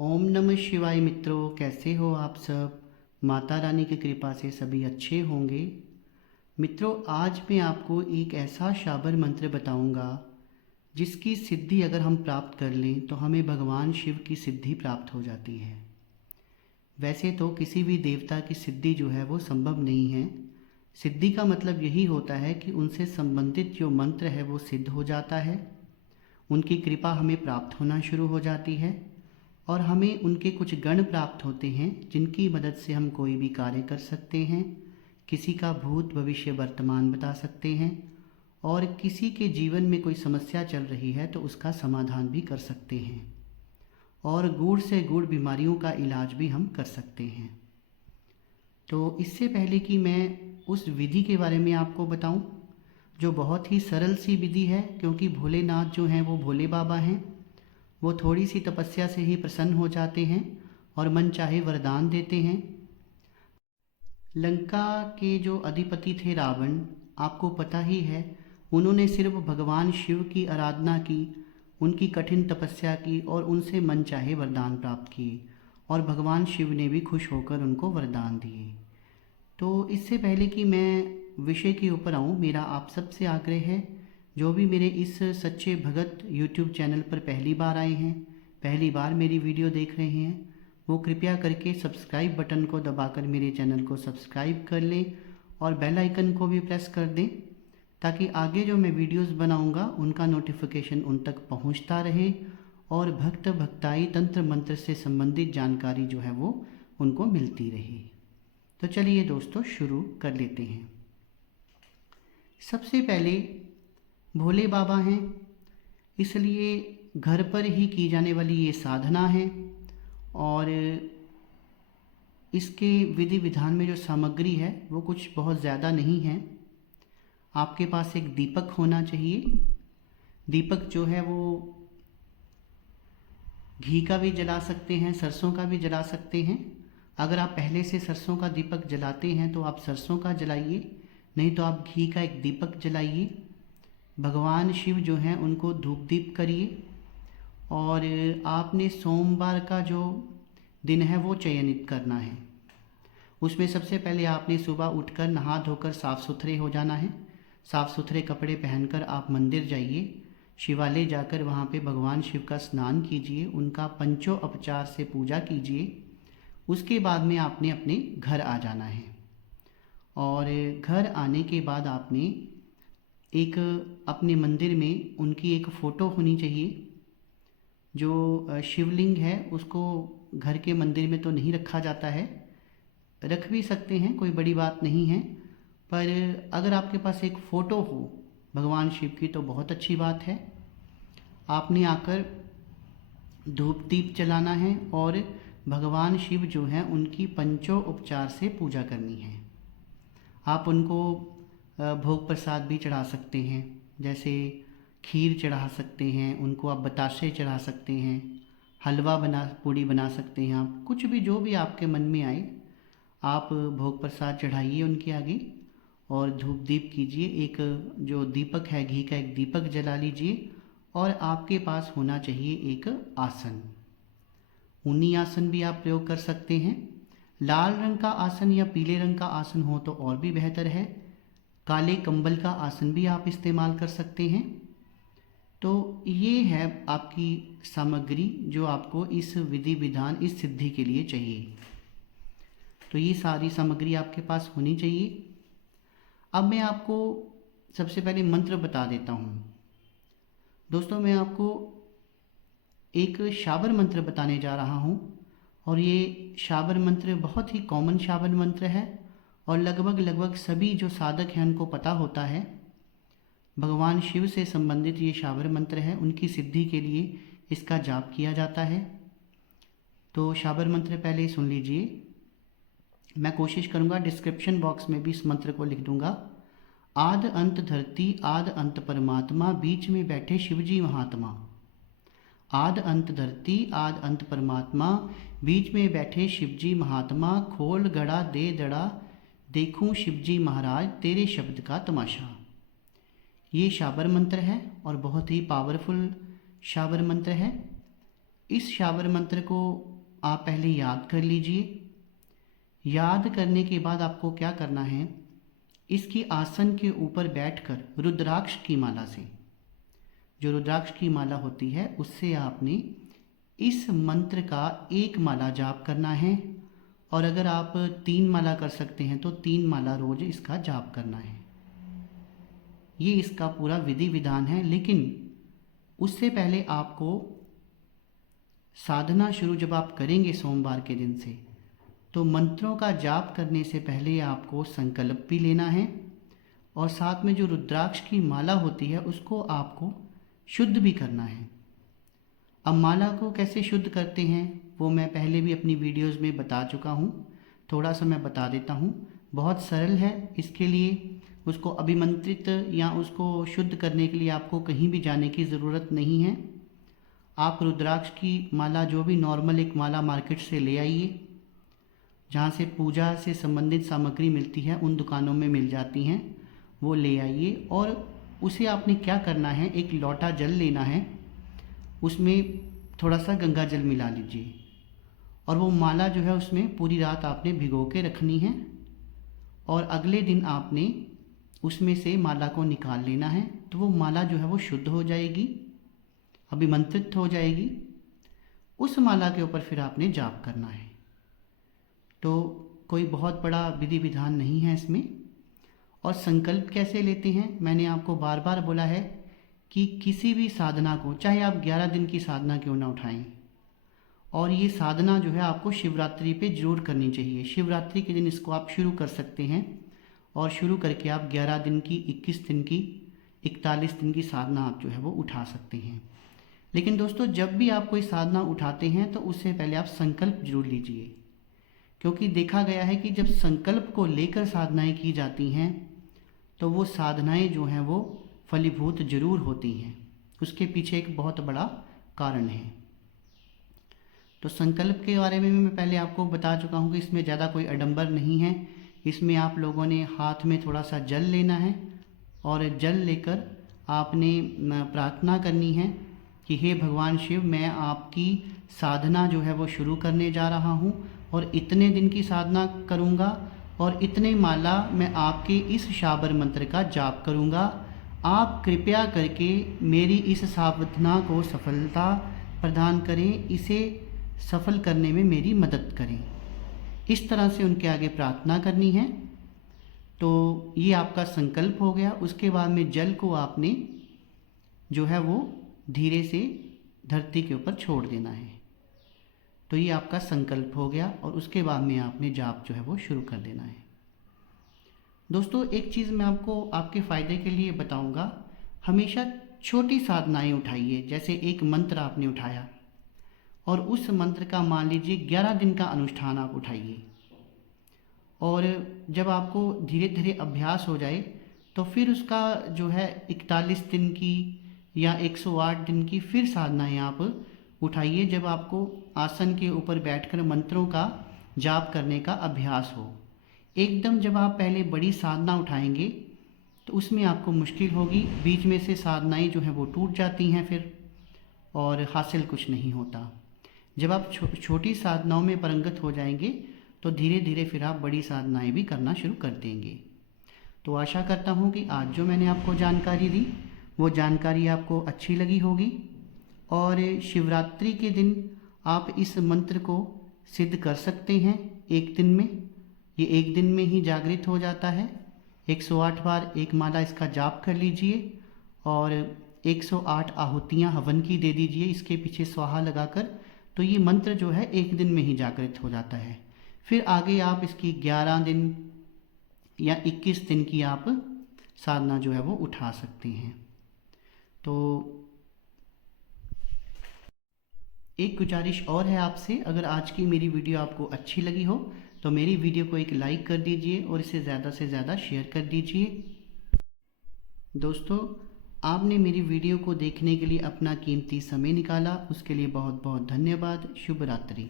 ओम नमः शिवाय मित्रों, कैसे हो आप सब। माता रानी की कृपा से सभी अच्छे होंगे। मित्रों, आज मैं आपको एक ऐसा शाबर मंत्र बताऊंगा जिसकी सिद्धि अगर हम प्राप्त कर लें तो हमें भगवान शिव की सिद्धि प्राप्त हो जाती है। वैसे तो किसी भी देवता की सिद्धि जो है वो संभव नहीं है। सिद्धि का मतलब यही होता है कि उनसे संबंधित जो मंत्र है वो सिद्ध हो जाता है, उनकी कृपा हमें प्राप्त होना शुरू हो जाती है और हमें उनके कुछ गण प्राप्त होते हैं जिनकी मदद से हम कोई भी कार्य कर सकते हैं, किसी का भूत भविष्य वर्तमान बता सकते हैं और किसी के जीवन में कोई समस्या चल रही है तो उसका समाधान भी कर सकते हैं और गूढ़ से गूढ़ बीमारियों का इलाज भी हम कर सकते हैं। तो इससे पहले कि मैं उस विधि के बारे में आपको बताऊं, जो बहुत ही सरल सी विधि है, क्योंकि भोलेनाथ जो हैं वो भोले बाबा हैं, वो थोड़ी सी तपस्या से ही प्रसन्न हो जाते हैं और मन चाहे वरदान देते हैं। लंका के जो अधिपति थे रावण, आपको पता ही है, उन्होंने सिर्फ भगवान शिव की आराधना की, उनकी कठिन तपस्या की और उनसे मन चाहे वरदान प्राप्त किए और भगवान शिव ने भी खुश होकर उनको वरदान दिए। तो इससे पहले कि मैं विषय के ऊपर आऊँ, मेरा आप सबसे आग्रह है, जो भी मेरे इस सच्चे भगत यूट्यूब चैनल पर पहली बार आए हैं, पहली बार मेरी वीडियो देख रहे हैं, वो कृपया करके सब्सक्राइब बटन को दबाकर मेरे चैनल को सब्सक्राइब कर लें और बेल आइकन को भी प्रेस कर दें, ताकि आगे जो मैं वीडियोस बनाऊंगा उनका नोटिफिकेशन उन तक पहुंचता रहे और भक्त भक्ताई तंत्र मंत्र से संबंधित जानकारी जो है वो उनको मिलती रहे। तो चलिए दोस्तों, शुरू कर लेते हैं। सबसे पहले भोले बाबा हैं, इसलिए घर पर ही की जाने वाली ये साधना है और इसके विधि विधान में जो सामग्री है वो कुछ बहुत ज़्यादा नहीं है। आपके पास एक दीपक होना चाहिए। दीपक जो है वो घी का भी जला सकते हैं, सरसों का भी जला सकते हैं। अगर आप पहले से सरसों का दीपक जलाते हैं तो आप सरसों का जलाइए, नहीं तो आप घी का एक दीपक जलाइए। भगवान शिव जो हैं उनको धूप दीप करिए और आपने सोमवार का जो दिन है वो चयनित करना है। उसमें सबसे पहले आपने सुबह उठकर नहा धोकर साफ़ सुथरे हो जाना है। साफ़ सुथरे कपड़े पहनकर आप मंदिर जाइए, शिवालय जाकर वहाँ पे भगवान शिव का स्नान कीजिए, उनका पंचोपचार से पूजा कीजिए। उसके बाद में आपने अपने घर आ जाना है और घर आने के बाद आपने एक अपने मंदिर में उनकी एक फ़ोटो होनी चाहिए। जो शिवलिंग है उसको घर के मंदिर में तो नहीं रखा जाता है, रख भी सकते हैं, कोई बड़ी बात नहीं है, पर अगर आपके पास एक फ़ोटो हो भगवान शिव की तो बहुत अच्छी बात है। आपने आकर धूप दीप जलाना है और भगवान शिव जो हैं उनकी पंचोपचार से पूजा करनी है। आप उनको भोग प्रसाद भी चढ़ा सकते हैं, जैसे खीर चढ़ा सकते हैं, उनको आप बताशे चढ़ा सकते हैं, हलवा बना पूड़ी बना सकते हैं। आप कुछ भी, जो भी आपके मन में आए, आप भोग प्रसाद चढ़ाइए उनके आगे और धूप दीप कीजिए। एक जो दीपक है, घी का एक दीपक जला लीजिए और आपके पास होना चाहिए एक आसन। ऊनी आसन भी आप प्रयोग कर सकते हैं। लाल रंग का आसन या पीले रंग का आसन हो तो और भी बेहतर है। काले कंबल का आसन भी आप इस्तेमाल कर सकते हैं। तो ये है आपकी सामग्री जो आपको इस विधि विधान, इस सिद्धि के लिए चाहिए। तो ये सारी सामग्री आपके पास होनी चाहिए। अब मैं आपको सबसे पहले मंत्र बता देता हूँ। दोस्तों, मैं आपको एक शाबर मंत्र बताने जा रहा हूँ और ये शाबर मंत्र बहुत ही कॉमन शाबर मंत्र है और लगभग सभी जो साधक हैं उनको पता होता है। भगवान शिव से संबंधित ये शाबर मंत्र है, उनकी सिद्धि के लिए इसका जाप किया जाता है। तो शाबर मंत्र पहले सुन लीजिए। मैं कोशिश करूँगा डिस्क्रिप्शन बॉक्स में भी इस मंत्र को लिख दूँगा। आद अंत धरती, आद अंत परमात्मा, बीच में बैठे शिवजी महात्मा। आद अंत धरती, आद अंत परमात्मा, बीच में बैठे शिवजी महात्मा, खोल गड़ा दे दड़ा, देखूं शिवजी महाराज तेरे शब्द का तमाशा। ये शाबर मंत्र है और बहुत ही पावरफुल शाबर मंत्र है। इस शाबर मंत्र को आप पहले याद कर लीजिए। याद करने के बाद आपको क्या करना है, इसकी आसन के ऊपर बैठकर रुद्राक्ष की माला से, जो रुद्राक्ष की माला होती है उससे आपने इस मंत्र का 1 माला जाप करना है। और अगर आप 3 माला कर सकते हैं तो 3 माला रोज इसका जाप करना है। ये इसका पूरा विधि विधान है। लेकिन उससे पहले आपको साधना शुरू जब आप करेंगे सोमवार के दिन से, तो मंत्रों का जाप करने से पहले आपको संकल्प भी लेना है और साथ में जो रुद्राक्ष की माला होती है उसको आपको शुद्ध भी करना है। अब माला को कैसे शुद्ध करते हैं वो मैं पहले भी अपनी वीडियोस में बता चुका हूँ, थोड़ा सा मैं बता देता हूँ। बहुत सरल है। इसके लिए उसको अभिमंत्रित या उसको शुद्ध करने के लिए आपको कहीं भी जाने की ज़रूरत नहीं है। आप रुद्राक्ष की माला जो भी नॉर्मल एक माला मार्केट से ले आइए, जहाँ से पूजा से संबंधित सामग्री मिलती है उन दुकानों में मिल जाती हैं, वो ले आइए। और उसे आपने क्या करना है, एक लोटा जल लेना है, उसमें थोड़ा सा गंगा जल मिला लीजिए और वो माला जो है उसमें पूरी रात आपने भिगो के रखनी है। और अगले दिन आपने उसमें से माला को निकाल लेना है, तो वो माला जो है वो शुद्ध हो जाएगी, अभिमंत्रित हो जाएगी। उस माला के ऊपर फिर आपने जाप करना है। तो कोई बहुत बड़ा विधि विधान नहीं है इसमें। और संकल्प कैसे लेते हैं, मैंने आपको बार बार बोला है कि किसी भी साधना को, चाहे आप 11 दिन की साधना क्यों ना उठाएं, और ये साधना जो है आपको शिवरात्रि पे जरूर करनी चाहिए। शिवरात्रि के दिन इसको आप शुरू कर सकते हैं और शुरू करके आप 11 दिन की, 21 दिन की, 41 दिन की साधना आप जो है वो उठा सकते हैं। लेकिन दोस्तों, जब भी आप कोई साधना उठाते हैं तो उससे पहले आप संकल्प जरूर लीजिए, क्योंकि देखा गया है कि जब संकल्प को लेकर साधनाएं की जाती हैं तो वो साधनाएं जो हैं वो फलीभूत जरूर होती हैं। उसके पीछे एक बहुत बड़ा कारण है। तो संकल्प के बारे में भी मैं पहले आपको बता चुका हूँ कि इसमें ज़्यादा कोई आडंबर नहीं है। इसमें आप लोगों ने हाथ में थोड़ा सा जल लेना है और जल लेकर आपने प्रार्थना करनी है कि हे भगवान शिव, मैं आपकी साधना जो है वो शुरू करने जा रहा हूँ और इतने दिन की साधना करूँगा और इतने माला मैं आपके इस शाबर मंत्र का जाप करूँगा। आप कृपया करके मेरी इस साधना को सफलता प्रदान करें, इसे सफल करने में मेरी मदद करें। इस तरह से उनके आगे प्रार्थना करनी है। तो ये आपका संकल्प हो गया। उसके बाद में जल को आपने जो है वो धीरे से धरती के ऊपर छोड़ देना है। तो ये आपका संकल्प हो गया और उसके बाद में आपने जाप जो है वो शुरू कर देना है। दोस्तों, एक चीज़ मैं आपको आपके फ़ायदे के लिए बताऊंगा, हमेशा छोटी साधनाएं उठाइए। जैसे एक मंत्र आपने उठाया और उस मंत्र का मान लीजिए 11 दिन का अनुष्ठान आप उठाइए, और जब आपको धीरे धीरे अभ्यास हो जाए तो फिर उसका जो है 41 दिन की या 108 दिन की फिर साधनाएं आप उठाइए, जब आपको आसन के ऊपर बैठकर मंत्रों का जाप करने का अभ्यास हो। एकदम जब आप पहले बड़ी साधना उठाएंगे तो उसमें आपको मुश्किल होगी, बीच में से साधनाएं जो हैं वो टूट जाती हैं फिर, और हासिल कुछ नहीं होता। जब आप छोटी साधनाओं में पारंगत हो जाएंगे तो धीरे धीरे फिर आप बड़ी साधनाएं भी करना शुरू कर देंगे। तो आशा करता हूँ कि आज जो मैंने आपको जानकारी दी वो जानकारी आपको अच्छी लगी होगी, और शिवरात्रि के दिन आप इस मंत्र को सिद्ध कर सकते हैं एक दिन में। ये एक दिन में ही जागृत हो जाता है। 108 बार एक माला इसका जाप कर लीजिए और 108 आहुतियाँ हवन की दे दीजिए इसके पीछे स्वाहा लगाकर। तो ये मंत्र जो है एक दिन में ही जागृत हो जाता है। फिर आगे आप इसकी 11 दिन या 21 दिन की आप साधना जो है वो उठा सकते हैं। तो एक गुजारिश और है आपसे, अगर आज की मेरी वीडियो आपको अच्छी लगी हो तो मेरी वीडियो को एक लाइक कर दीजिए और इसे ज़्यादा से ज़्यादा शेयर कर दीजिए। दोस्तों, आपने मेरी वीडियो को देखने के लिए अपना कीमती समय निकाला, उसके लिए बहुत बहुत धन्यवाद। शुभ रात्रि।